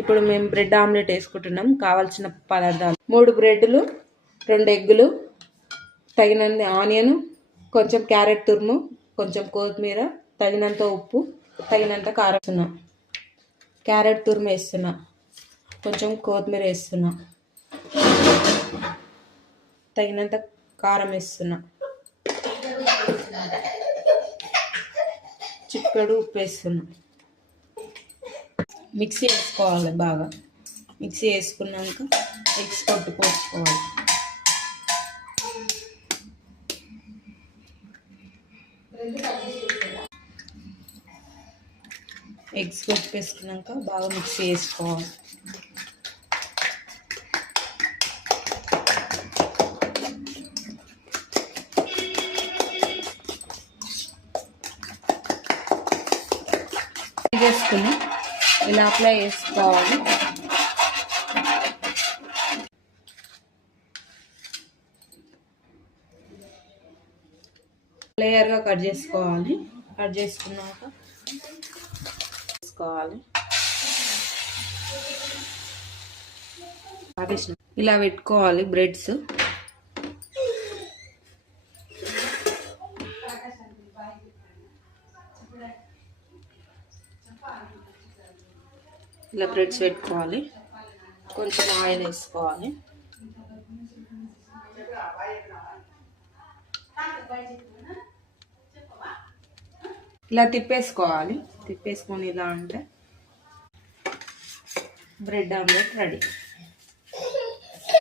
ఇప్పుడు మేము bread omelette వేసుకుంటున్నాం. కావాల్సిన పదార్థాలు 3 బ్రెడ్లు, 2 ఎగ్గులు, తగినంత ఆనియన్, కొంచెం క్యారెట్ తురుము, కొంచెం కొత్తిమీర, తగినంత ఉప్పు, తగినంత కారం వేస్తున్నా. క్యారెట్ తురుము వేస్తున్నా, కొంచెం కొత్తిమీర వేస్తున్నా, తగినంత కారం వేస్తున్నా, చిక్కడు ఉప్పు వేస్తున్నా. మిక్సీ వేసుకోవాలి. బాగా మిక్సీ వేసుకున్నాక ఎగ్స్ కొట్టుకోవాలి. ఎగ్స్ కొట్టుకేసుకున్నాక బాగా మిక్సీ వేసుకోవాలి. వేసుకుని ఇలా అప్లై చేసుకోవాలి. లేయర్గా కట్ చేసుకోవాలి. కట్ చేసుకున్నాక వేసుకోవాలి. ఇలా పెట్టుకోవాలి బ్రెడ్స్. ఇలా బ్రెడ్స్ పెట్టుకోవాలి. కొంచెం ఆయిల్ వేసుకోవాలి. ఇలా తిప్పేసుకోవాలి. తిప్పేసుకొని ఇలా అంటే బ్రెడ్ ఆమ్లెట్ రెడీ.